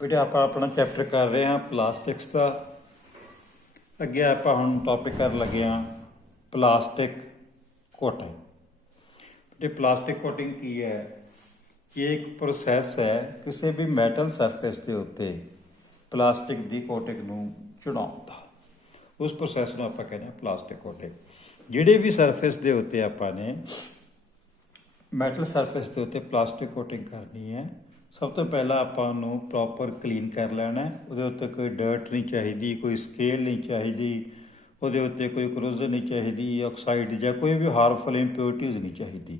बेटे आप अपना चैप्टर कर रहे हैं प्लास्टिक्स का। अगे आप हम टॉपिक कर लगे हाँ प्लास्टिक कोटिंग। बेटे प्लास्टिक कोटिंग की है, ये एक प्रोसैस है किसी भी मैटल सरफेस के उत्ते प्लास्टिक की कोटिंग नूं चढ़ाउण दा। उस प्रोसैस नूं आपां कहने प्लास्टिक कोटिंग। जिहड़े भी सरफेस के उत्ते आपां ने मैटल सरफेस के उत्ते प्लास्टिक कोटिंग करनी है, सब तो पहला आपां नूं प्रॉपर क्लीन कर लेना है। उहदे उत्ते कोई डर्ट नहीं चाहिए, कोई स्केल नहीं चाहिए, उहदे उत्ते कोई करोजन नहीं चाहिए, ऑक्साइड या कोई भी हार्मफुल इंप्योरिटीज़ नहीं चाहिए।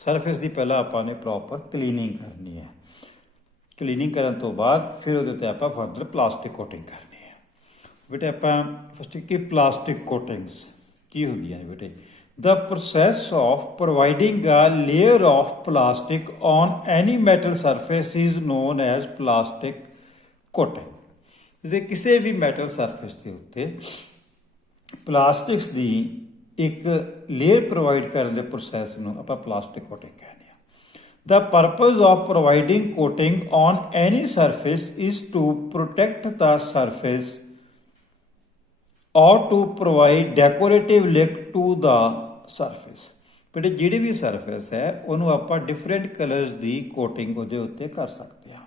सरफेस की पहला आपां ने प्रॉपर क्लीनिंग करनी है। क्लीनिंग करन तो बाद फिर उहदे उत्ते आपां फर्दर प्लास्टिक कोटिंग करनी है। बेटे आपां फस्ट की प्लास्टिक कोटिंग्स की होंदियां ने बेटे the process of providing a layer of plastic on any metal surface is known as plastic coating। ਜੇ ਕਿਸੇ ਵੀ ਮੈਟਲ ਸਰਫੇਸ ਦੇ ਉੱਤੇ ਪਲਾਸਟਿਕਸ ਦੀ ਇੱਕ ਲੇਅਰ ਪ੍ਰੋਵਾਈਡ ਕਰਨ ਦੇ ਪ੍ਰੋਸੈਸ ਨੂੰ ਆਪਾਂ ਪਲਾਸਟਿਕ ਕੋਟਿੰਗ ਕਹਿੰਦੇ ਹਾਂ। The purpose of providing coating on any surface is to protect the surface or to provide decorative look to the surface. ਬੇਟੇ ਜਿਹੜੀ ਵੀ ਸਰਫੇਸ ਹੈ ਉਹਨੂੰ ਆਪਾਂ ਡਿਫਰੈਂਟ ਕਲਰਸ ਦੀ ਕੋਟਿੰਗ ਉਹਦੇ ਉੱਤੇ ਕਰ ਸਕਦੇ ਹਾਂ।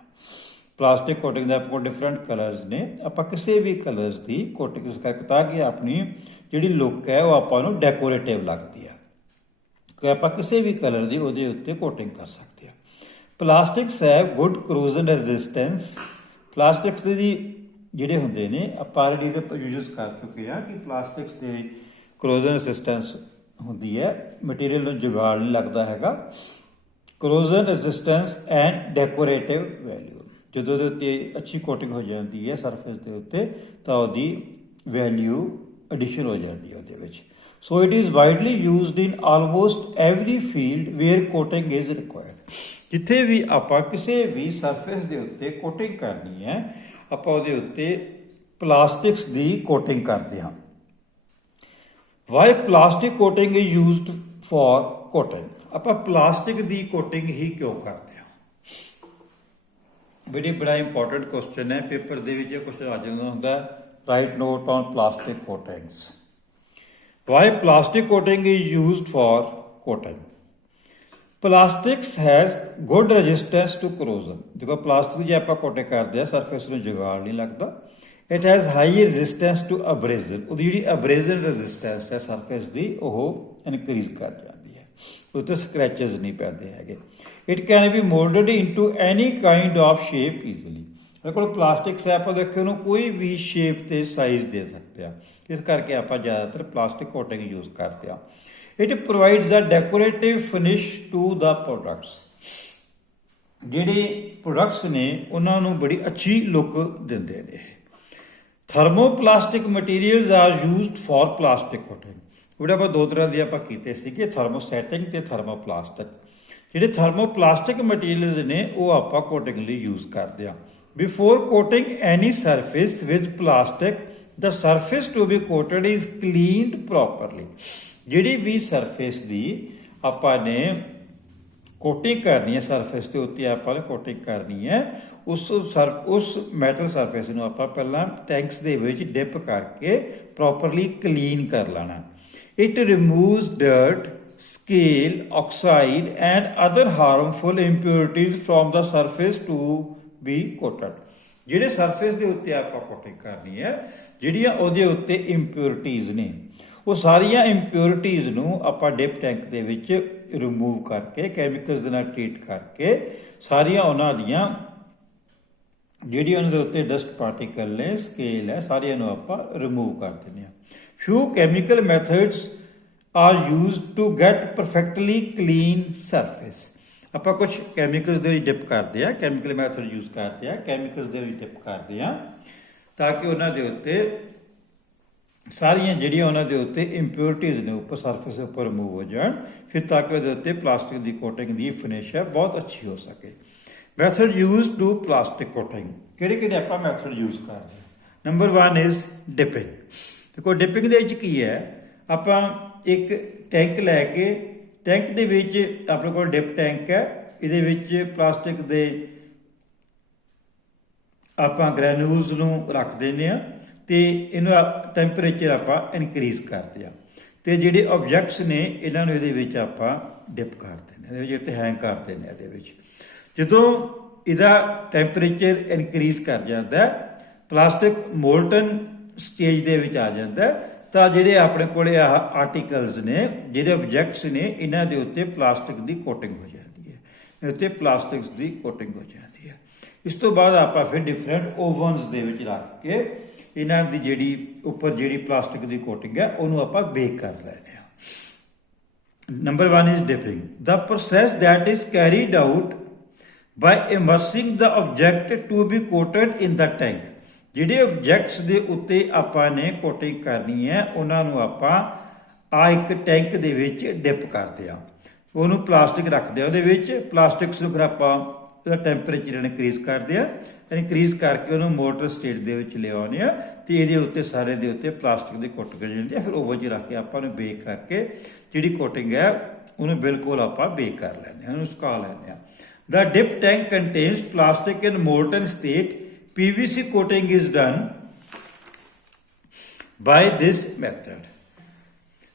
ਪਲਾਸਟਿਕ ਕੋਟਿੰਗ ਦੇ ਆਪਣੇ ਕੋਲ ਡਿਫਰੈਂਟ ਕਲਰਸ ਨੇ, ਆਪਾਂ ਕਿਸੇ ਵੀ ਕਲਰਸ ਦੀ ਕੋਟਿੰਗ ਇਸ ਕਰਕੇ ਤਾਂ ਕਿ ਆਪਣੀ ਜਿਹੜੀ ਲੁੱਕ ਹੈ ਉਹ ਆਪਾਂ ਨੂੰ ਡੈਕੋਰੇਟਿਵ ਲੱਗਦੀ ਹੈ ਕਿ ਆਪਾਂ ਕਿਸੇ ਵੀ ਕਲਰ ਦੀ ਉਹਦੇ ਉੱਤੇ ਕੋਟਿੰਗ ਕਰ ਸਕਦੇ ਹਾਂ। ਪਲਾਸਟਿਕਸ ਹੈ ਗੁੱਡ ਕਰੋਜ਼ਨ ਰੈਜ਼ਿਸਟੈਂਸ। ਪਲਾਸਟਿਕਸ ਦੇ ਜਿਹੜੇ ਹੁੰਦੇ ਨੇ ਆਪਾਂ ਆਲਰੇਡੀ ਦੇ ਯੂਜ਼ ਕਰ ਚੁੱਕੇ ਹਾਂ ਕਿ ਪਲਾਸਟਿਕਸ ਦੇ ਕਰੋਜ਼ਨ ਰੈਜ਼ਿਸਟੈਂਸ ਹੁੰਦੀ ਹੈ, ਮਟੀਰੀਅਲ ਨੂੰ ਜੁਗਾੜ ਨਹੀਂ ਲੱਗਦਾ ਹੈਗਾ। ਕਰੋਜ਼ਨ ਰੈਜ਼ਿਸਟੈਂਸ ਐਂਡ ਡੈਕੋਰੇਟਿਵ ਵੈਲਿਊ, ਜਦੋਂ ਉਹਦੇ ਉੱਤੇ ਅੱਛੀ ਕੋਟਿੰਗ ਹੋ ਜਾਂਦੀ ਹੈ ਸਰਫੇਸ ਦੇ ਉੱਤੇ ਤਾਂ ਉਹਦੀ ਵੈਲਿਊ ਐਡੀਸ਼ਨ ਹੋ ਜਾਂਦੀ ਹੈ ਉਹਦੇ ਵਿੱਚ। So it is widely used in almost every field where coating is required. ਜਿੱਥੇ ਵੀ ਆਪਾਂ ਕਿਸੇ ਵੀ ਸਰਫੇਸ ਦੇ ਉੱਤੇ ਕੋਟਿੰਗ ਕਰਨੀ ਹੈ ਆਪਾਂ ਉਹਦੇ ਉੱਤੇ ਪਲਾਸਟਿਕਸ ਦੀ ਕੋਟਿੰਗ ਕਰਦੇ ਹਾਂ। Why plastic coating is used for coating. ਆਪਾਂ ਪਲਾਸਟਿਕ ਦੀ ਕੋਟਿੰਗ ਹੀ ਕਿਉਂ ਕਰਦੇ ਹਾਂ? ਬੜੀ ਬੜਾ ਇੰਪੋਰਟੈਂਟ ਕੁਐਸਚਨ ਹੈ, ਪੇਪਰ ਦੇ ਵਿੱਚ ਇਹ ਕੁਐਸਚਨ ਆ ਜਾਂਦਾ ਹੁੰਦਾ। Write note on plastic coatings. Why plastic coating is used for coating. Plastics has good resistance to corrosion. ਦੇਖੋ ਪਲਾਸਟਿਕ ਜੇ ਆਪਾਂ ਕੋਟਿੰਗ ਕਰਦੇ ਆ ਸਰਫੇਸ ਨੂੰ ਜੁਗਾੜ ਨਹੀਂ ਲੱਗਦਾ। It has high resistance to abrasion. ਉਹਦੀ ਜਿਹੜੀ ਅਬਰੇਜ਼ਨ ਰੈਜ਼ਿਸਟੈਂਸ ਹੈ ਸਰਫੇਸ ਦੀ ਉਹ ਇਨਕਰੀਜ਼ ਕਰ ਜਾਂਦੀ ਹੈ, ਉੱਤੇ ਸਕ੍ਰੈਚਸ ਨਹੀਂ ਪੈਂਦੇ ਹੈਗੇ। It can be moulded into any kind of shape easily. ਮੇਰੇ ਕੋਲ ਪਲਾਸਟਿਕਸ ਹੈ, ਆਪਾਂ ਦੇਖੋ ਉਹਨੂੰ ਕੋਈ ਵੀ ਸ਼ੇਪ ਤੇ ਸਾਈਜ਼ ਦੇ ਸਕਦੇ ਆ, ਇਸ ਕਰਕੇ ਆਪਾਂ ਜ਼ਿਆਦਾਤਰ ਪਲਾਸਟਿਕ ਕੋਟਿੰਗ ਯੂਜ਼ ਕਰਦੇ ਆ। It provides a decorative finish to the products. ਜਿਹੜੇ ਪ੍ਰੋਡਕਟਸ ਨੇ ਉਹਨਾਂ ਨੂੰ ਬੜੀ ਅੱਛੀ ਲੁੱਕ ਦਿੰਦੇ ਨੇ। Thermoplastic materials are used for plastic coating. ਜਿਹੜੇ ਆਪਾਂ ਦੋ ਤਰ੍ਹਾਂ ਦੀ ਆਪਾਂ ਕੀਤੇ ਸੀਗੇ, ਥਰਮੋਸੈਟਿੰਗ ਤੇ ਥਰਮੋਪਲਾਸਟਿਕ। ਜਿਹੜੇ ਥਰਮੋਪਲਾਸਟਿਕ ਮਟੀਰੀਅਲਸ ਨੇ ਉਹ ਆਪਾਂ ਕੋਟਿੰਗ ਲਈ ਯੂਜ਼ ਕਰਦੇ ਹਾਂ। Before coating any surface with plastic the surface to be coated is cleaned properly. ਜਿਹੜੀ ਵੀ ਸਰਫੇਸ ਦੀ ਆਪਾਂ ਨੇ ਕੋਟਿੰਗ ਕਰਨੀ ਹੈ ਸਰਫੇਸ ਦੇ ਉੱਤੇ ਆਪਾਂ ਨੇ ਕੋਟਿੰਗ ਕਰਨੀ ਹੈ, ਉਸ ਮੈਟਲ ਸਰਫੇਸ ਨੂੰ ਆਪਾਂ ਪਹਿਲਾਂ ਟੈਂਕਸ ਦੇ ਵਿੱਚ ਡਿਪ ਕਰਕੇ ਪ੍ਰੋਪਰਲੀ ਕਲੀਨ ਕਰ ਲੈਣਾ। It removes dirt, scale, oxide and other harmful impurities from the surface to be coated. ਜਿਹੜੇ ਸਰਫੇਸ ਦੇ ਉੱਤੇ ਆਪਾਂ ਕੋਟਿੰਗ ਕਰਨੀ ਹੈ, ਜਿਹੜੀਆਂ ਉਹਦੇ ਉੱਤੇ ਇੰਪਿਓਰਿਟੀਜ਼ ਨੇ ਉਹ ਸਾਰੀਆਂ ਇੰਪਿਓਰਿਟੀਜ਼ ਨੂੰ ਆਪਾਂ ਡਿਪ ਟੈਂਕ ਦੇ ਵਿੱਚ ਰਿਮੂਵ ਕਰਕੇ ਕੈਮੀਕਲਸ ਦੇ ਨਾਲ ਟ੍ਰੀਟ ਕਰਕੇ ਸਾਰੀਆਂ ਉਹਨਾਂ ਦੀਆਂ ਜਿਹੜੀਆਂ ਉਹਨਾਂ ਦੇ ਉੱਤੇ ਡਸਟ ਪਾਰਟੀਕਲ ਨੇ, ਸਕੇਲ ਹੈ, ਸਾਰਿਆਂ ਨੂੰ ਆਪਾਂ ਰਿਮੂਵ ਕਰ ਦਿੰਦੇ ਹਾਂ। Few chemical methods are used to get perfectly clean surface. ਆਪਾਂ ਕੁਝ ਕੈਮੀਕਲਸ ਦੇ ਵਿੱਚ ਡਿਪ ਕਰਦੇ ਹਾਂ, ਕੈਮੀਕਲ ਮੈਥਡ ਯੂਜ਼ ਕਰਦੇ ਹਾਂ, ਕੈਮੀਕਲਸ ਦੇ ਵਿੱਚ ਡਿਪ ਕਰਦੇ ਹਾਂ ਤਾਂ ਕਿ ਉਹਨਾਂ ਦੇ ਉੱਤੇ ਸਾਰੀਆਂ ਜਿਹੜੀਆਂ ਉਹਨਾਂ ਦੇ ਉੱਤੇ ਇੰਪਿਓਰਿਟੀਜ਼ ਨੇ ਉੱਪਰ ਸਰਫੇਸ ਦੇ ਉੱਪਰ ਰਿਮੂਵ ਹੋ ਜਾਣ, ਫਿਰ ਤਾਂ ਕਿ ਉਹਦੇ ਉੱਤੇ ਪਲਾਸਟਿਕ ਦੀ ਕੋਟਿੰਗ ਦੀ ਫਿਨਿਸ਼ ਹੈ ਬਹੁਤ ਅੱਛੀ ਹੋ ਸਕੇ। Method use to plastic coating. ਕਿਹੜੇ ਕਿਹੜੇ ਆਪਾਂ ਮੈਥਡ ਯੂਜ਼ ਕਰਦੇ ਹਾਂ? Number 1 is dipping. ਦੇਖੋ ਡਿਪਿੰਗ ਦੇ ਵਿੱਚ ਕੀ ਹੈ, ਆਪਾਂ ਇੱਕ ਟੈਂਕ ਲੈ ਕੇ ਟੈਂਕ ਦੇ ਵਿੱਚ ਆਪਣੇ ਕੋਲ ਡਿਪ ਟੈਂਕ ਹੈ, ਇਹਦੇ ਵਿੱਚ ਪਲਾਸਟਿਕ ਦੇ ਆਪਾਂ ਗ੍ਰੈਨੂਲਸ ਨੂੰ ਰੱਖ ਦਿੰਦੇ ਆ ਤੇ ਇਹਨੂੰ ਟੈਂਪਰੇਚਰ ਆਪਾਂ ਇਨਕਰੀਜ਼ ਕਰਦੇ ਆ ਤੇ ਜਿਹੜੇ ਆਬਜੈਕਟਸ ਨੇ ਇਹਨਾਂ ਨੂੰ ਇਹਦੇ ਵਿੱਚ ਆਪਾਂ ਡਿਪ ਕਰ ਦਿੰਦੇ ਇਹਦੇ ਵਿੱਚ ਹੈਂਗ ਕਰ ਦਿੰਦੇ ਇਹਦੇ ਵਿੱਚ। ਜਦੋਂ ਇਹਦਾ ਟੈਂਪਰੇਚਰ ਇਨਕਰੀਜ਼ ਕਰ ਜਾਂਦਾ ਪਲਾਸਟਿਕ ਮੋਲਟਨ ਸਟੇਜ ਦੇ ਵਿੱਚ ਆ ਜਾਂਦਾ ਤਾਂ ਜਿਹੜੇ ਆਪਣੇ ਕੋਲੇ ਆਰਟੀਕਲਸ ਨੇ ਜਿਹੜੇ ਆਬਜੈਕਟਸ ਨੇ ਇਹਨਾਂ ਦੇ ਉੱਤੇ ਪਲਾਸਟਿਕ ਦੀ ਕੋਟਿੰਗ ਹੋ ਜਾਂਦੀ ਹੈ, ਇਹ ਉੱਤੇ ਪਲਾਸਟਿਕਸ ਦੀ ਕੋਟਿੰਗ ਹੋ ਜਾਂਦੀ ਹੈ। ਇਸ ਤੋਂ ਬਾਅਦ ਆਪਾਂ ਫਿਰ ਡਿਫਰੈਂਟ ਓਵਨਸ ਦੇ ਵਿੱਚ ਰੱਖ ਕੇ ਇਹਨਾਂ ਦੀ ਜਿਹੜੀ ਉੱਪਰ ਜਿਹੜੀ ਪਲਾਸਟਿਕ ਦੀ ਕੋਟਿੰਗ ਹੈ ਉਹਨੂੰ ਆਪਾਂ ਬੇਕ ਕਰ ਲੈਂਦੇ ਹਾਂ। Number 1 is dipping, the process that is carried out by immersing the object to be coated in the tank। ਜਿਹੜੇ ਆਬਜੈਕਟਸ ਦੇ ਉੱਤੇ ਆਪਾਂ ਨੇ ਕੋਟਿੰਗ ਕਰਨੀ ਹੈ ਉਹਨਾਂ ਨੂੰ ਆਪਾਂ ਇੱਕ ਟੈਂਕ ਦੇ ਵਿੱਚ ਡਿਪ ਕਰਦੇ ਆ, ਉਹਨੂੰ ਪਲਾਸਟਿਕ ਰੱਖਦੇ ਆ ਉਹਦੇ ਵਿੱਚ, ਪਲਾਸਟਿਕਸ ਨੂੰ ਫਿਰ ਆਪਾਂ ਉਹਦਾ ਟੈਂਪਰੇਚਰ ਇਨਕਰੀਜ਼ ਕਰਦੇ ਆ, ਇਨਕਰੀਜ਼ ਕਰਕੇ ਉਹਨੂੰ ਮੋਲਟਨ ਸਟੇਟ ਦੇ ਵਿੱਚ ਲਿਆਉਂਦੇ ਆ ਤੇ ਇਹਦੇ ਉੱਤੇ ਸਾਰੇ ਦੇ ਉੱਤੇ ਪਲਾਸਟਿਕ ਦੀ ਕੋਟਿੰਗ ਹੋ ਜਾਂਦੀ ਹੈ। ਫਿਰ ਓਵਨ 'ਚ ਰੱਖ ਕੇ ਆਪਾਂ ਉਹਨੂੰ ਬੇਕ ਕਰਕੇ ਜਿਹੜੀ ਕੋਟਿੰਗ ਹੈ ਉਹਨੂੰ ਬਿਲਕੁਲ ਆਪਾਂ ਬੇਕ ਕਰ ਲੈਂਦੇ ਹਾਂ, ਉਹਨੂੰ ਸੁਕਾ ਲੈਂਦੇ ਹਾਂ। The dip tank contains plastic in molten state. PVC coating is done by this method.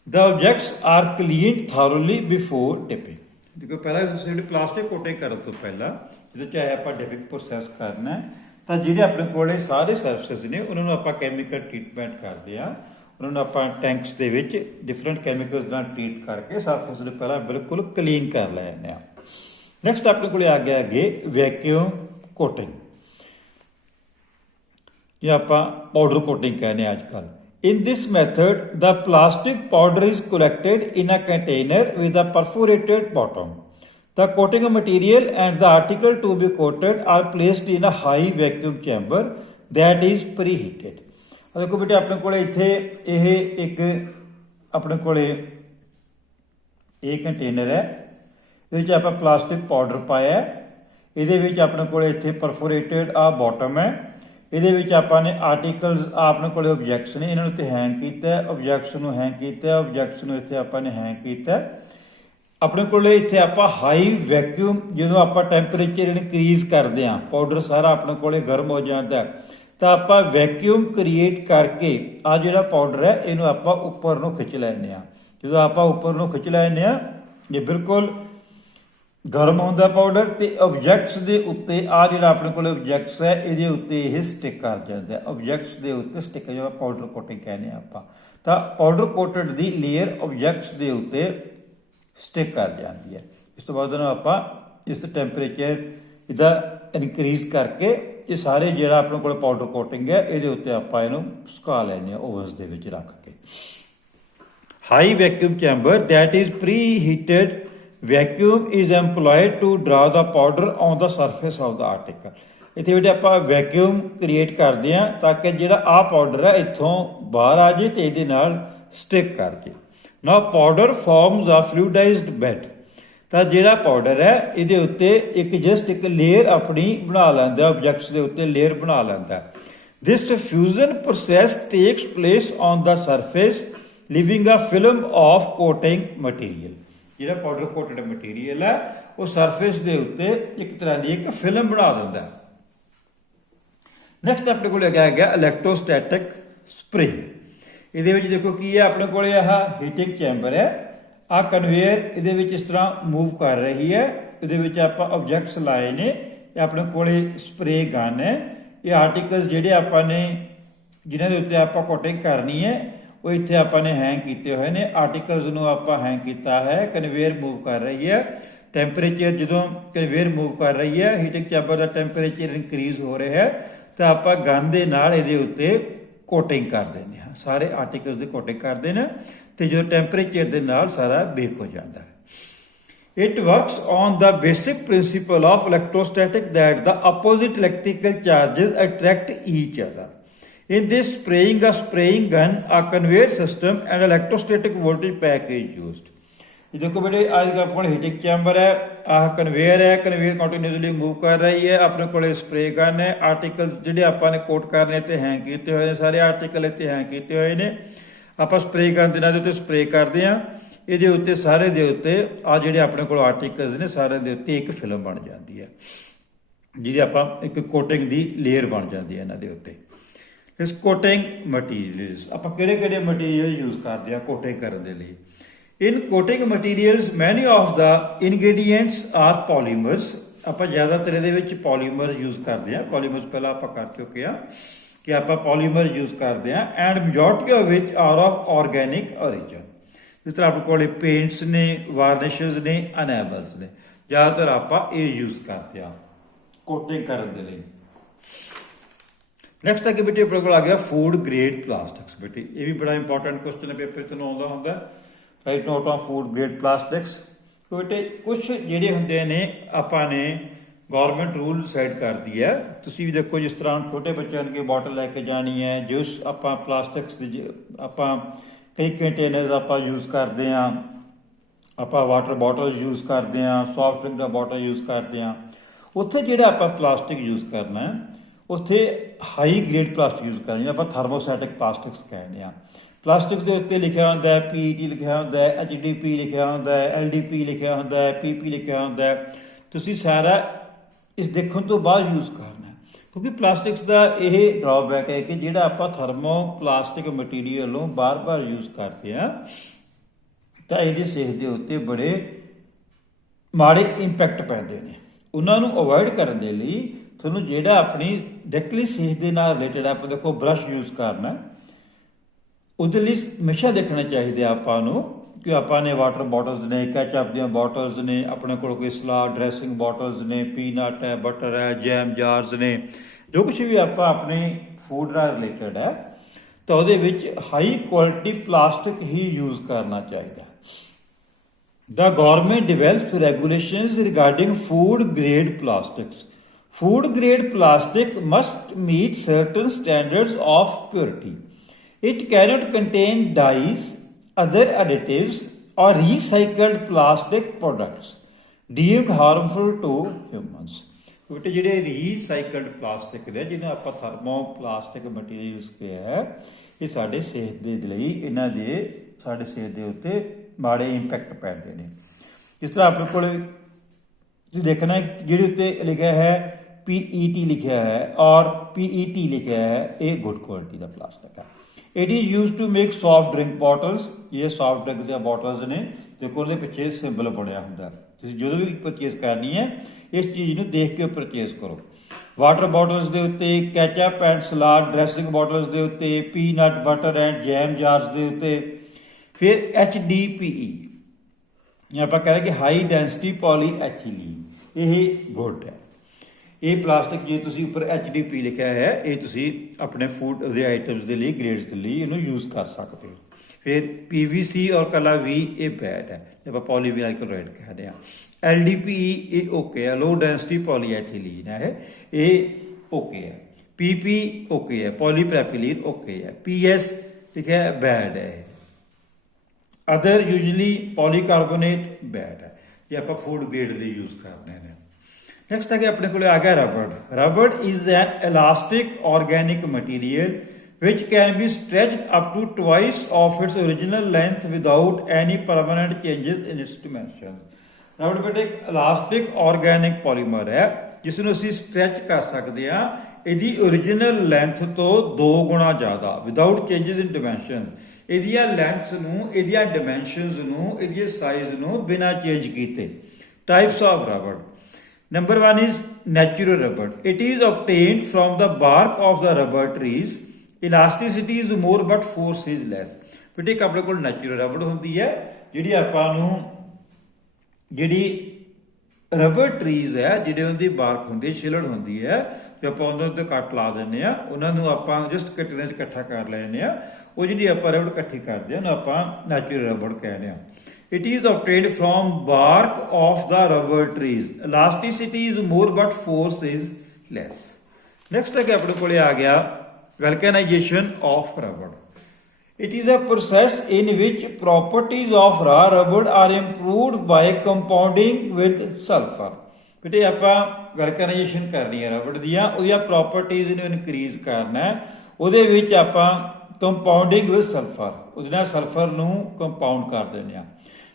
The objects are cleaned thoroughly before dipping। देखो पहला ਜਿਹੜੀ ਪਲਾਸਟਿਕ ਕੋਟਿੰਗ ਕਰਨ ਤੋਂ ਪਹਿਲਾਂ ਜਦੋਂ ਚਾਹੇ ਆਪਾਂ ਡਿਪਿੰਗ ਪ੍ਰੋਸੈਸ ਕਰਨਾ ਤਾਂ ਜਿਹੜੇ ਆਪਣੇ ਕੋਲੇ ਸਾਰੇ ਸਰਫੇਸਿਸ ਨੇ ਉਹਨਾਂ ਨੂੰ ਆਪਾਂ ਕੈਮੀਕਲ ਟ੍ਰੀਟਮੈਂਟ ਕਰਦੇ ਆ, ਉਹਨਾਂ ਨੂੰ ਆਪਾਂ ਟੈਂਕਸ ਦੇ ਵਿੱਚ ਡਿਫਰੈਂਟ ਕੈਮੀਕਲਸ ਨਾਲ ਟ੍ਰੀਟ ਕਰਕੇ ਸਰਫੇਸ ਨੂੰ ਪਹਿਲਾਂ ਬਿਲਕੁਲ ਕਲੀਨ ਕਰ ਲੈਂਦੇ ਆ। ਨੈਕਸਟ ਆਪਣੇ ਕੋਲੇ ਆ ਗਿਆ ਅੱਗੇ ਵੈਕਿਊਮ ਕੋਟਿੰਗ, ਇਹ ਆਪਾਂ ਪਾਊਡਰ ਕੋਟਿੰਗ ਕਹਿੰਦੇ ਅੱਜ ਕੱਲ। In this method, the plastic powder is collected in a container with a perforated bottom. The coating material and the article to be coated are placed in a high vacuum chamber that is preheated। देखो बेटे अपने कोले इत्थे ਇਹ ਇੱਕ ਆਪਣੇ ਕੋਲੇ ਇਹ ਕੰਟੇਨਰ ਹੈ, ਇਹਦੇ ਵਿੱਚ ਆਪਾਂ ਪਲਾਸਟਿਕ ਪਾਊਡਰ ਪਾਇਆ, ਇਹਦੇ ਵਿੱਚ ਆਪਣੇ ਕੋਲੇ ਇੱਥੇ ਪਰਫੋਰੇਟਡ ਆ ਬਾਟਮ ਹੈ, ਇਹਦੇ ਵਿੱਚ ਆਪਾਂ ਨੇ ਆਰਟੀਕਲਸ ਆਪਣੇ ਕੋਲੇ ਆਬਜੈਕਟਸ ਨੇ ਇਹਨਾਂ ਨੂੰ ਤੇ ਹੈਂਗ ਕੀਤਾ, ਆਬਜੈਕਟਸ ਨੂੰ ਹੈਂਗ ਕੀਤਾ, ਆਬਜੈਕਟਸ ਨੂੰ ਇੱਥੇ ਆਪਾਂ ਨੇ ਹੈਂਗ ਕੀਤਾ। ਆਪਣੇ ਕੋਲੇ ਇੱਥੇ ਆਪਾਂ ਹਾਈ ਵੈਕਿਊਮ ਜਦੋਂ ਆਪਾਂ ਟੈਂਪਰੇਚਰ ਇਨਕਰੀਜ਼ ਕਰਦੇ ਆ ਪਾਊਡਰ ਸਾਰਾ ਆਪਣੇ ਕੋਲੇ ਗਰਮ ਹੋ ਜਾਂਦਾ ਤਾਂ ਆਪਾਂ ਵੈਕਿਊਮ ਕ੍ਰੀਏਟ ਕਰਕੇ ਆ ਜਿਹੜਾ ਪਾਊਡਰ ਹੈ ਇਹਨੂੰ ਆਪਾਂ ਉੱਪਰ ਨੂੰ ਖਿੱਚ ਲੈਂਦੇ ਆ। ਜਦੋਂ ਆਪਾਂ ਉੱਪਰ ਨੂੰ ਖਿੱਚ ਲੈਂਦੇ ਆ ਇਹ ਬਿਲਕੁਲ ਗਰਮ ਹੁੰਦਾ ਪਾਊਡਰ ਤੇ ਆਬਜੈਕਟਸ ਦੇ ਉੱਤੇ ਆ ਜਿਹੜਾ ਆਪਣੇ ਕੋਲ ਆਬਜੈਕਟਸ ਹੈ ਇਹਦੇ ਉੱਤੇ ਇਹ ਸਟਿਕ ਕਰ ਜਾਂਦਾ, ਆਬਜੈਕਟਸ ਦੇ ਉੱਤੇ ਸਟਿਕ ਜਿਹੜਾ ਪਾਊਡਰ ਕੋਟਿੰਗ ਕਹਿੰਦੇ ਆ ਆਪਾਂ, ਤਾਂ ਪਾਊਡਰ ਕੋਟਡ ਦੀ ਲੇਅਰ ਆਬਜੈਕਟਸ ਦੇ ਉੱਤੇ ਸਟਿਕ ਕਰ ਜਾਂਦੀ ਹੈ। ਇਸ ਤੋਂ ਬਾਅਦ ਉਹਨੂੰ ਆਪਾਂ ਇਸ ਟੈਂਪਰੇਚਰ ਇਹਦਾ ਇਨਕਰੀਜ਼ ਕਰਕੇ ਇਹ ਸਾਰੇ ਜਿਹੜਾ ਆਪਣੇ ਕੋਲ ਪਾਊਡਰ ਕੋਟਿੰਗ ਹੈ ਇਹਦੇ ਉੱਤੇ ਆਪਾਂ ਇਹਨੂੰ ਸੁਕਾ ਲੈਂਦੇ ਆ ਓਵਨਸ ਦੇ ਵਿੱਚ ਰੱਖ ਕੇ। High vacuum chamber that is pre heated vacuum is employed to draw the powder on the surface of the article. ਇੱਥੇ ਜਿਹੜੇ ਆਪਾਂ ਵੈਕਿਊਮ ਕ੍ਰੀਏਟ ਕਰਦੇ ਆ ਤਾਂ ਕਿ ਜਿਹੜਾ ਆ ਪਾਊਡਰ ਹੈ ਇੱਥੋਂ ਬਾਹਰ ਆ ਜੇ ਤੇ ਇਹਦੇ ਨਾਲ ਸਟਿਕ ਕਰ ਜੇ। ਨਾ ਪਾਊਡਰ ਫਾਰਮਸ ਆ ਫਲੂਇਡਾਈਜ਼ਡ ਬੈਡ, ਤਾਂ ਜਿਹੜਾ ਪਾਊਡਰ ਹੈ ਇਹਦੇ ਉੱਤੇ ਇੱਕ ਲੇਅਰ ਆਪਣੀ ਬਣਾ ਲੈਂਦਾ, ਆਬਜੈਕਟਸ ਦੇ ਉੱਤੇ ਲੇਅਰ ਬਣਾ ਲੈਂਦਾ। This fusion process takes place on the surface leaving a film of coating material. ਜਿਹੜਾ ਪਾਊਡਰ ਕੋਟਡ ਮਟੀਰੀਅਲ ਹੈ ਉਹ ਸਰਫੇਸ ਦੇ ਉੱਤੇ ਇੱਕ ਤਰ੍ਹਾਂ ਦੀ ਇੱਕ ਫਿਲਮ ਬਣਾ ਦਿੰਦਾ। ਨੈਕਸਟ ਆਪਣੇ ਕੋਲ ਹੈਗਾ ਇਲੈਕਟ੍ਰੋਸਟੈਟਿਕ ਸਪਰੇ। ਇਹਦੇ ਵਿੱਚ ਦੇਖੋ ਕੀ ਹੈ ਆਪਣੇ ਕੋਲ ਆਹ ਹੀਟਿੰਗ ਚੈਂਬਰ ਹੈ, ਆ ਕਨਵੇਅਰ ਇਹਦੇ ਵਿੱਚ ਇਸ ਤਰ੍ਹਾਂ ਮੂਵ ਕਰ ਰਹੀ ਹੈ, ਇਹਦੇ ਵਿੱਚ ਆਪਾਂ ਆਬਜੈਕਟਸ ਲਾਏ ਨੇ, ਇਹ ਆਪਣੇ ਕੋਲੇ ਸਪਰੇ ਗਨ ਹੈ, ਇਹ ਆਰਟੀਕਲਸ ਜਿਹੜੇ ਆਪਾਂ ਨੇ ਜਿਨ੍ਹਾਂ ਦੇ ਉੱਤੇ ਆਪਾਂ ਕੋਟਿੰਗ ਕਰਨੀ ਹੈ ਉਹ ਇੱਥੇ ਆਪਾਂ ਨੇ ਹੈਂਗ ਕੀਤੇ ਹੋਏ ਨੇ, ਆਰਟੀਕਲਸ ਨੂੰ ਆਪਾਂ ਹੈਂਗ ਕੀਤਾ ਹੈ। ਕਨਵੇਅਰ ਮੂਵ ਕਰ ਰਹੀ ਹੈ, ਟੈਂਪਰੇਚਰ ਜਦੋਂ ਕਨਵੇਅਰ ਮੂਵ ਕਰ ਰਹੀ ਹੈ ਹੀਟਿੰਗ ਚੈਂਬਰ ਦਾ ਟੈਂਪਰੇਚਰ ਇਨਕਰੀਜ਼ ਹੋ ਰਿਹਾ ਹੈ ਤਾਂ ਆਪਾਂ ਗਨ ਦੇ ਨਾਲ ਇਹਦੇ ਉੱਤੇ ਕੋਟਿੰਗ ਕਰ ਦਿੰਦੇ ਹਾਂ, ਸਾਰੇ ਆਰਟੀਕਲਸ ਦੀ ਕੋਟਿੰਗ ਕਰਦੇ ਨੇ ਤੇ ਜਦੋਂ ਟੈਂਪਰੇਚਰ ਦੇ ਨਾਲ ਸਾਰਾ ਬੇਕ ਹੋ ਜਾਂਦਾ ਹੈ। It works on the basic principle of electrostatic that the opposite electrical charges attract each other. In this spraying, a spraying gun, a conveyor system and electrostatic voltage pack is used. ये देखो बेटे आज का अपने heating chamber है, conveyor है, conveyor continuously move कर रही है, अपने को स्प्रे गन है, आर्टिकल ਜਿਹੜੇ ਆਪਾਂ ਨੇ ਕੋਟ ਕਰਨੇ ਤੇ ਹੈਂਗ ਕੀਤੇ ਹੋਏ ਨੇ, ਸਾਰੇ ਆਰਟੀਕਲ ਇੱਥੇ ਹੈਂਗ ਕੀਤੇ ਹੋਏ ਨੇ, ਆਪਾਂ ਸਪਰੇ ਗਨ ਦੇ ਨਾਲ ਉੱਤੇ ਸਪਰੇ ਕਰਦੇ ਆ, ਇਹਦੇ ਉੱਤੇ ਸਾਰੇ ਦੇ ਉੱਤੇ ਆ ਜਿਹੜੇ ਆਪਣੇ ਕੋਲ ਆਰਟੀਕਲਸ ਨੇ ਸਾਰੇ ਦੇ ਉੱਤੇ ਇੱਕ ਫਿਲਮ ਬਣ ਜਾਂਦੀ ਹੈ। ਜਿਹਦੀ ਆਪਾਂ ਇੱਕ ਕੋਟਿੰਗ ਦੀ ਲੇਅਰ ਬਣ ਜਾਂਦੀ ਹੈ ਇਹਨਾਂ ਦੇ ਉੱਤੇ। ਇਸ ਕੋਟਿੰਗ ਮਟੀਰੀਅਲਸ ਆਪਾਂ ਕਿਹੜੇ ਮਟੀਰੀਅਲ ਯੂਜ਼ ਕਰਦੇ ਆ ਕੋਟਿੰਗ ਕਰਨ ਦੇ ਲਈ। In coating materials many of the ingredients are polymers. ਆਪਾਂ ਜ਼ਿਆਦਾਤਰ ਇਹਦੇ ਵਿੱਚ ਪੋਲੀਮਰ ਯੂਜ਼ ਕਰਦੇ ਆ। ਪੋਲੀਮਰਸ ਪਹਿਲਾਂ ਆਪਾਂ ਕਰ ਚੁੱਕੇ ਆ ਕਿ ਆਪਾਂ ਪੋਲੀਮਰ ਯੂਜ਼ ਕਰਦੇ ਆ and majority of which are of organic origin। ਜਿਸ ਤਰ੍ਹਾਂ ਆਪਣੇ ਕੋਲ ਪੇਂਟਸ ਨੇ, ਵਾਰਨਿਸ਼ਸ ਨੇ, ਅਨੈਮਲਸ ਨੇ, ਜ਼ਿਆਦਾਤਰ ਆਪਾਂ ਇਹ ਯੂਜ਼ ਕਰਦੇ ਆ ਕੋਟਿੰਗ ਕਰਨ ਦੇ ਲਈ। ਨੈਕਸਟ ਅੱਗੇ ਬੇਟੇ ਆਪਣੇ ਕੋਲ ਆ ਗਿਆ ਫੂਡ ਗ੍ਰੇਡ ਪਲਾਸਟਿਕਸ। ਬੇਟੇ ਇਹ ਵੀ ਬੜਾ ਇੰਪੋਰਟੈਂਟ ਕੁਐਸਚਨ ਹੈ, ਪੇਪਰ ਤੋਂ ਆਉਂਦਾ ਹੁੰਦਾ। ਰਾਈਟ ਨੋਟ ਆਨ ਫੂਡ ਗ੍ਰੇਡ ਪਲਾਸਟਿਕਸ। ਬੇਟੇ ਕੁਝ ਜਿਹੜੇ ਹੁੰਦੇ ਨੇ ਆਪਾਂ ਨੇ ਗਵਰਨਮੈਂਟ ਰੂਲ ਡਿਸਾਈਡ ਕਰਦੀ ਹੈ। ਤੁਸੀਂ ਵੀ ਦੇਖੋ ਜਿਸ ਤਰ੍ਹਾਂ ਛੋਟੇ ਬੱਚਿਆਂ ਨੂੰ ਬੋਟਲ ਲੈ ਕੇ ਜਾਣੀ ਹੈ, ਜੂਸ ਆਪਾਂ ਪਲਾਸਟਿਕਸ ਦੀ ਆਪਾਂ ਕਈ ਕੰਟੇਨਰਸ ਆਪਾਂ ਯੂਜ਼ ਕਰਦੇ ਹਾਂ, ਆਪਾਂ ਵਾਟਰ ਬੋਟਲ ਯੂਜ਼ ਕਰਦੇ ਹਾਂ, ਸੌਫਟ ਡਰਿੰਕ ਦਾ ਬੋਟਲ ਯੂਜ਼ ਕਰਦੇ ਹਾਂ। ਉੱਥੇ ਜਿਹੜਾ ਆਪਾਂ ਪਲਾਸਟਿਕ ਯੂਜ਼ ਕਰਨਾ ਉੱਥੇ ਹਾਈ ਗ੍ਰੇਡ ਪਲਾਸਟਿਕ ਯੂਜ਼ ਕਰਨੀ, ਆਪਾਂ ਥਰਮੋਸੈਟਿਕ ਪਲਾਸਟਿਕਸ ਕਹਿੰਦੇ ਹਾਂ। ਪਲਾਸਟਿਕਸ ਦੇ ਉੱਤੇ ਲਿਖਿਆ ਹੁੰਦਾ ਹੈ PET ਲਿਖਿਆ ਹੁੰਦਾ ਹੈ, HDP ਲਿਖਿਆ ਹੁੰਦਾ ਹੈ, LDP ਲਿਖਿਆ ਹੁੰਦਾ ਹੈ, PP ਲਿਖਿਆ ਹੁੰਦਾ ਹੈ। ਤੁਸੀਂ ਸਾਰਾ ਇਸ ਦੇਖਣ ਤੋਂ ਬਾਅਦ ਯੂਜ਼ ਕਰਨਾ, ਕਿਉਂਕਿ ਪਲਾਸਟਿਕਸ ਦਾ ਇਹ ਡਰਾਬੈਕ ਹੈ ਕਿ ਜਿਹੜਾ ਆਪਾਂ ਥਰਮੋ ਪਲਾਸਟਿਕ ਮਟੀਰੀਅਲ ਨੂੰ ਬਾਰ-ਬਾਰ ਯੂਜ਼ ਕਰਦੇ ਹਾਂ ਤਾਂ ਇਹਦੀ ਸਿਹਤ ਦੇ ਉੱਤੇ ਬੜੇ ਮਾੜੇ ਇੰਪੈਕਟ ਪੈਂਦੇ ਨੇ। ਉਹਨਾਂ ਨੂੰ ਅਵੋਇਡ ਕਰਨ ਦੇ ਲਈ ਤੁਹਾਨੂੰ ਜਿਹੜਾ ਆਪਣੀ ਡਾਇਰੈਕਟਲੀ ਸਿਹਤ ਦੇ ਨਾਲ ਰਿਲੇਟਡ ਆਪਾਂ ਦੇਖੋ ਬਰਸ਼ ਯੂਜ਼ ਕਰਨਾ, ਉਹਦੇ ਲਈ ਹਮੇਸ਼ਾ ਦੇਖਣਾ ਚਾਹੀਦਾ ਆਪਾਂ ਨੂੰ ਕਿ ਆਪਾਂ ਨੇ ਵਾਟਰ ਬੋਟਲਸ ਨੇ, ਕੈਚਅਪ ਦੀਆਂ ਬੋਟਲਸ ਨੇ, ਆਪਣੇ ਕੋਲ ਕੋਈ ਸਲਾਦ ਡਰੈਸਿੰਗ ਬੋਟਲਸ ਨੇ, ਪੀਨਟ ਹੈ, ਬਟਰ ਹੈ, ਜੈਮ ਜਾਰਸ ਨੇ, ਜੋ ਕੁਛ ਵੀ ਆਪਾਂ ਆਪਣੇ ਫੂਡ ਨਾਲ ਰਿਲੇਟਡ ਹੈ ਤਾਂ ਉਹਦੇ ਵਿੱਚ ਹਾਈ ਕੁਆਲਿਟੀ ਪਲਾਸਟਿਕ ਹੀ ਯੂਜ਼ ਕਰਨਾ ਚਾਹੀਦਾ। The government develops regulations regarding food grade plastics. Food grade plastic must meet certain standards of purity. It cannot contain dyes, other additives, or recycled plastic products deemed harmful to humans. ਬੇਟੇ ਜਿਹੜੇ recycled plastic ਦੇ ਜਿਹਨੇ ਆਪਾਂ thermo plastic material use ਕੀਤਾ ਹੈ, ਇਹ ਸਾਡੇ ਸਿਹਤ ਦੇ ਲਈ ਇਹਨਾਂ ਦੇ ਸਾਡੇ ਸਿਹਤ ਦੇ ਉੱਤੇ ਮਾੜੇ ਇੰਪੈਕਟ ਪੈਂਦੇ ਨੇ। ਜਿਸ ਤਰ੍ਹਾਂ ਆਪਣੇ ਕੋਲ ਤੁਸੀਂ ਦੇਖਣਾ ਜਿਹੜੇ ਉੱਤੇ ਲਿਖਿਆ ਹੈ PET ਲਿਖਿਆ ਹੈ ਔਰ PET ਲਿਖਿਆ ਹੈ, ਇਹ ਗੁੱਡ ਕੁਆਲਿਟੀ ਦਾ ਪਲਾਸਟਿਕ ਹੈ। It is used to make soft drink bottles. ਇਹ ਸੌਫਟ ਡਰਿੰਕ ਦੀਆਂ ਬੋਟਲਸ ਨੇ, ਦੇਖੋ ਉਹਦੇ ਪਿੱਛੇ ਸਿੰਬਲ ਬਣਿਆ ਹੁੰਦਾ। ਤੁਸੀਂ ਜਦੋਂ ਵੀ ਪਰਚੇਜ਼ ਕਰਨੀ ਹੈ ਇਸ ਚੀਜ਼ ਨੂੰ ਦੇਖ ਕੇ ਪਰਚੇਜ਼ ਕਰੋ। ਵਾਟਰ ਬੋਟਲਸ ਦੇ ਉੱਤੇ, ketchup and salad dressing bottles ਦੇ ਉੱਤੇ, peanut butter and jam Jars ਦੇ ਉੱਤੇ। ਫਿਰ HDPE ਆਪਾਂ ਕਹਿੰਦੇ ਕਿ ਹਾਈ ਡੈਂਸਿਟੀ ਪੋਲੀਐਥੀਲੀਨ, ਇਹ ਗੁੱਡ ਹੈ। ਇਹ ਪਲਾਸਟਿਕ ਜੇ ਤੁਸੀਂ ਉੱਪਰ HDP ਲਿਖਿਆ ਹੈ, ਇਹ ਤੁਸੀਂ ਆਪਣੇ ਫੂਡ ਦੇ ਆਈਟਮਸ ਦੇ ਲਈ ਗ੍ਰੇਡਸ ਦੇ ਲਈ ਇਹਨੂੰ ਯੂਜ਼ ਕਰ ਸਕਦੇ ਹੋ। ਫਿਰ PVC ਔਰ ਕਲਾ ਵੀ ਇਹ ਬੈਡ ਹੈ, ਆਪਾਂ ਪੋਲੀਵਿਨਾਈਲ ਕਹਿੰਦੇ ਹਾਂ। LDPE ਇਹ ਓਕੇ ਹੈ, ਲੋ ਡੈਂਸਿਟੀ ਪੋਲੀਐਥੀਲੀਨ ਹੈ, ਇਹ ਓਕੇ ਹੈ। PP ਓਕੇ ਹੈ, ਪੋਲੀਪ੍ਰੋਪੀਲੀਨ ਓਕੇ ਹੈ। PS ਲਿਖਿਆ ਹੈ ਬੈਡ ਹੈ। ਅਦਰ ਯੂਜਲੀ ਪੋਲੀਕਾਰਬੋਨੇਟ ਬੈਡ ਹੈ ਜੇ ਆਪਾਂ ਫੂਡ ਗ੍ਰੇਡ ਦੇ ਯੂਜ਼ ਕਰਨੇ ਨੇ। ਨੈਕਸਟ ਅੱਗੇ ਆਪਣੇ ਕੋਲ ਆ ਗਿਆ rubber. Rubber is an elastic organic material which can be stretched up to twice of its original length without any permanent changes in its dimensions. Rubber ਬੇਟੇ ਇੱਕ ਇਲਾਸਟਿਕ ਆਰਗੈਨਿਕ ਪੋਲੀਮਰ ਹੈ ਜਿਸ ਨੂੰ ਅਸੀਂ ਸਟ੍ਰੈਚ ਕਰ ਸਕਦੇ ਹਾਂ ਇਹਦੀ ਓਰੀਜਨਲ ਲੈਂਥ ਤੋਂ 2 ਗੁਣਾ ਜ਼ਿਆਦਾ ਵਿਦਾਊਟ ਚੇਂਜਸ ਇਨ ਡਾਈਮੈਂਸ਼ਨਸ। ਇਹਦੀਆਂ ਲੈਂਥਸ ਨੂੰ, ਇਹਦੀਆਂ ਡਾਈਮੈਂਸ਼ਨਸ ਨੂੰ, ਇਹਦੇ ਸਾਈਜ਼ ਨੂੰ ਬਿਨਾਂ ਚੇਂਜ ਕੀਤੇ। Types of rubber. Number 1 is natural rubber. It is obtained from the bark of the rubber trees. Elasticity is more but force is less. ਬੇਟੇ ਇੱਕ ਆਪਣੇ ਕੋਲ ਨੈਚੁਰਲ ਰਬੜ ਹੁੰਦੀ ਹੈ ਜਿਹੜੀ ਆਪਾਂ ਨੂੰ ਜਿਹੜੀ ਰਬੜ ਟਰੀਜ਼ ਹੈ ਜਿਹੜੇ ਉਹਦੀ ਬਾਰਕ ਹੁੰਦੀ ਹੈ, ਛਿਲੜ ਹੁੰਦੀ ਹੈ, ਤੇ ਆਪਾਂ ਉਹਨਾਂ ਉੱਤੇ ਕੱਟ ਲਾ ਦਿੰਦੇ ਆ, ਉਹਨਾਂ ਨੂੰ ਆਪਾਂ ਜਸਟ ਕੱਟਣੇ 'ਚ ਇਕੱਠਾ ਕਰ ਲੈਂਦੇ ਆ। ਉਹ ਜਿਹੜੀ ਆਪਾਂ ਰਬੜ ਇਕੱਠੀ ਕਰਦੇ ਹਾਂ ਉਹਨੂੰ ਆਪਾਂ ਨੈਚੁਰਲ ਰਬੜ ਕਹਿੰਦੇ ਹਾਂ। It is obtained from bark of the rubber trees. Elasticity is more but force is less. Next ਅੱਗੇ ਆਪਣੇ ਕੋਲੇ ਆ ਗਿਆ vulcanization of rubber. It is a process in which properties of raw rubber are improved by compounding with sulfur. ਬੇਟੇ ਆਪਾਂ vulcanization ਕਰਨੀ ਹੈ rubber ਦੀਆਂ, ਉਹਦੀਆਂ ਪ੍ਰੋਪਰਟੀਜ਼ ਨੂੰ ਇਨਕਰੀਜ਼ ਕਰਨਾ ਹੈ। ਉਹਦੇ ਵਿੱਚ ਆਪਾਂ ਕੰਪਾਊਂਡਿੰਗ ਵਿਦ ਸਲਫਰ, ਉਹਦੇ ਨਾਲ ਸਲਫਰ ਨੂੰ ਕੰਪਾਊਂਡ ਕਰ ਦਿੰਦੇ ਹਾਂ।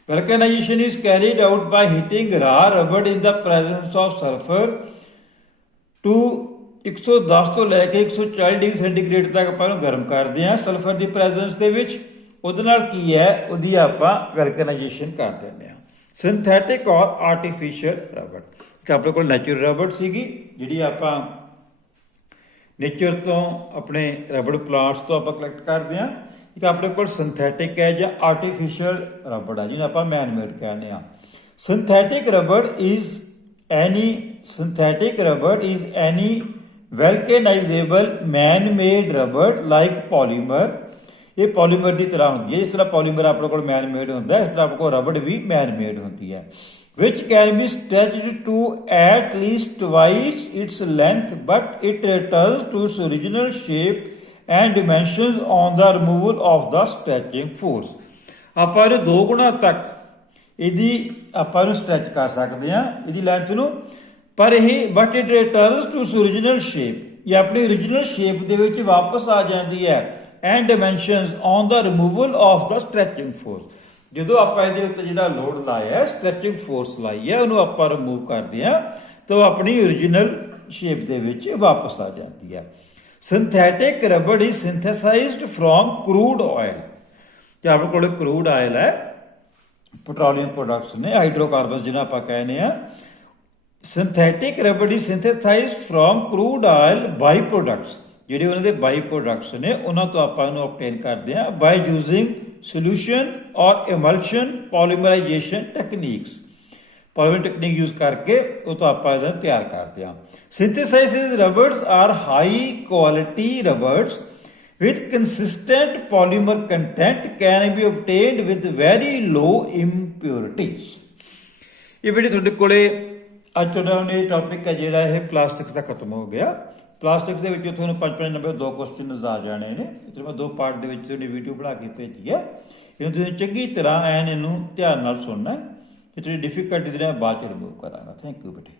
Vulcanization is carried out by heating raw rubber in the presence of sulfur to 110 ਤੋਂ ਲੈ ਕੇ 140 ਡਿਗਰੀ ਸੈਂਟੀਗ੍ਰੇਡ ਤੱਕ ਆਪਾਂ ਇਹਨੂੰ ਗਰਮ ਕਰਦੇ ਹਾਂ ਸਲਫਰ ਦੀ ਪ੍ਰੈਜ਼ੈਂਸ ਦੇ ਵਿੱਚ। ਉਹਦੇ ਨਾਲ ਕੀ ਹੈ, ਉਹਦੀ ਆਪਾਂ ਵੈਲਕਨਾਈਜੇਸ਼ਨ ਕਰ ਦਿੰਦੇ ਹਾਂ। ਸਿੰਥੈਟਿਕ ਔਰ ਆਰਟੀਫਿਸ਼ੀਅਲ ਰਬੜ, ਇੱਕ ਆਪਣੇ ਕੋਲ ਨੈਚੁਰਲ ਰਬੜ ਸੀਗੀ ਜਿਹੜੀ ਆਪਾਂ ਨੇਚਰ ਤੋਂ ਆਪਣੇ ਰਬੜ ਪਲਾਂਟਸ ਤੋਂ ਆਪਾਂ ਕਲੈਕਟ ਕਰਦੇ ਹਾਂ। ਇੱਕ ਆਪਣੇ ਕੋਲ ਸਿੰਥੈਟਿਕ ਹੈ ਜਾਂ ਆਰਟੀਫਿਸ਼ੀਅਲ ਰਬੜ ਹੈ ਜਿਹਨੂੰ ਆਪਾਂ ਮੈਨ ਮੇਡ ਕਹਿੰਦੇ ਹਾਂ। Synthetic rubber is any vulcanizable man made rubber like polymer. ਇਹ ਪੋਲੀਮਰ ਦੀ ਤਰ੍ਹਾਂ ਹੁੰਦੀ ਹੈ, ਜਿਸ ਤਰ੍ਹਾਂ ਪੋਲੀਮਰ ਆਪਣੇ ਕੋਲ ਮੈਨ ਮੇਡ ਹੁੰਦਾ, ਇਸ ਤਰ੍ਹਾਂ ਆਪਣੇ ਕੋਲ ਰਬੜ ਵੀ ਮੈਨ ਮੇਡ ਹੁੰਦੀ ਹੈ। which can be stretched to at least twice its length, but it returns to its original shape and dimensions on the removal of the stretching force। ਆਪਾਂ ਇਹਨੂੰ 2 ਗੁਣਾ ਤੱਕ ਇਹਦੀ ਆਪਾਂ ਨੂੰ ਸਟ੍ਰੈਚ ਕਰ ਸਕਦੇ ਹਾਂ ਇਹਦੀ ਲੈਂਥ ਨੂੰ, ਪਰ ਇਹ but it returns to its original shape, ਇਹ ਆਪਣੀ original shape ਦੇ ਵਿੱਚ ਵਾਪਸ ਆ ਜਾਂਦੀ ਹੈ and dimensions on the removal of the stretching force. ਜਦੋਂ ਆਪਾਂ ਇਹਦੇ ਉੱਤੇ ਜਿਹੜਾ ਲੋਡ ਲਾਇਆ ਸਟ੍ਰੈਚਿੰਗ ਫੋਰਸ ਲਾਈ ਹੈ ਉਹਨੂੰ ਆਪਾਂ ਰਿਮੂਵ ਕਰਦੇ ਹਾਂ ਤਾਂ ਉਹ ਆਪਣੀ ਓਰੀਜਨਲ ਸ਼ੇਪ ਦੇ ਵਿੱਚ ਵਾਪਸ ਆ ਜਾਂਦੀ ਹੈ। Synthetic rubber is synthesized from crude oil, ਤੇ ਆਪਣੇ ਕੋਲ ਕਰੂਡ ਆਇਲ ਹੈ, ਪੈਟਰੋਲੀਅਮ ਪ੍ਰੋਡਕਟਸ ਨੇ, ਹਾਈਡਰੋਕਾਰਬਨਸ ਜਿਹਨਾਂ ਆਪਾਂ ਕਹਿੰਦੇ ਆ। Synthetic rubber is synthesized from crude oil by products, ਜਿਹੜੇ ਉਹਨਾਂ ਦੇ ਬਾਈ ਪ੍ਰੋਡਕਟਸ ਨੇ ਉਹਨਾਂ ਤੋਂ ਆਪਾਂ ਇਹਨੂੰ ਆਬਟੇਨ ਕਰਦੇ ਹਾਂ ਬਾਈ using solution or emulsion polymerization techniques. Polymer technique use ਕਰਕੇ ਉਹ ਤੋਂ ਆਪਾਂ ਇਹਦਾ ਤਿਆਰ ਕਰਦੇ ਹਾਂ। Synthesized rubbers are high quality rubbers with consistent polymer content can be obtained with very low impurities। ਇਹ ਵੀਡੀਓ ਤੁਹਾਡੇ ਕੋਲੇ ਅੱਜ ਤੁਹਾਡਾ ਇਹ ਟੌਪਿਕ ਹੈ ਜਿਹੜਾ ਇਹ ਪਲਾਸਟਿਕਸ ਦਾ ਖਤਮ ਹੋ ਗਿਆ। ਪਲਾਸਟਿਕਸ ਦੇ ਵਿੱਚ ਤੁਹਾਨੂੰ 5-5 ਨੰਬਰ 2 ਕੁਐਸਚਨਸ ਆ ਜਾਣੇ ਨੇ, ਇਸ ਮੈਂ 2 ਪਾਰਟ ਦੇ ਵਿੱਚ ਤੁਹਾਡੀ ਵੀਡੀਓ ਬਣਾ ਕੇ ਭੇਜੀ ਹੈ। ਇਹਨੂੰ ਤੁਸੀਂ ਚੰਗੀ ਤਰ੍ਹਾਂ ਇਹਨੂੰ ਧਿਆਨ ਨਾਲ ਸੁਣਨਾ ਹੈ, ਇਹ ਤੁਹਾਡੀ ਡਿਫਿਕਲਟੀ ਜਿਹੜਾ ਬਾਅਦ ਚ ਰਿਮੂਵ ਕਰਾਂਗਾ। ਥੈਂਕ ਯੂ ਬੇਟੇ।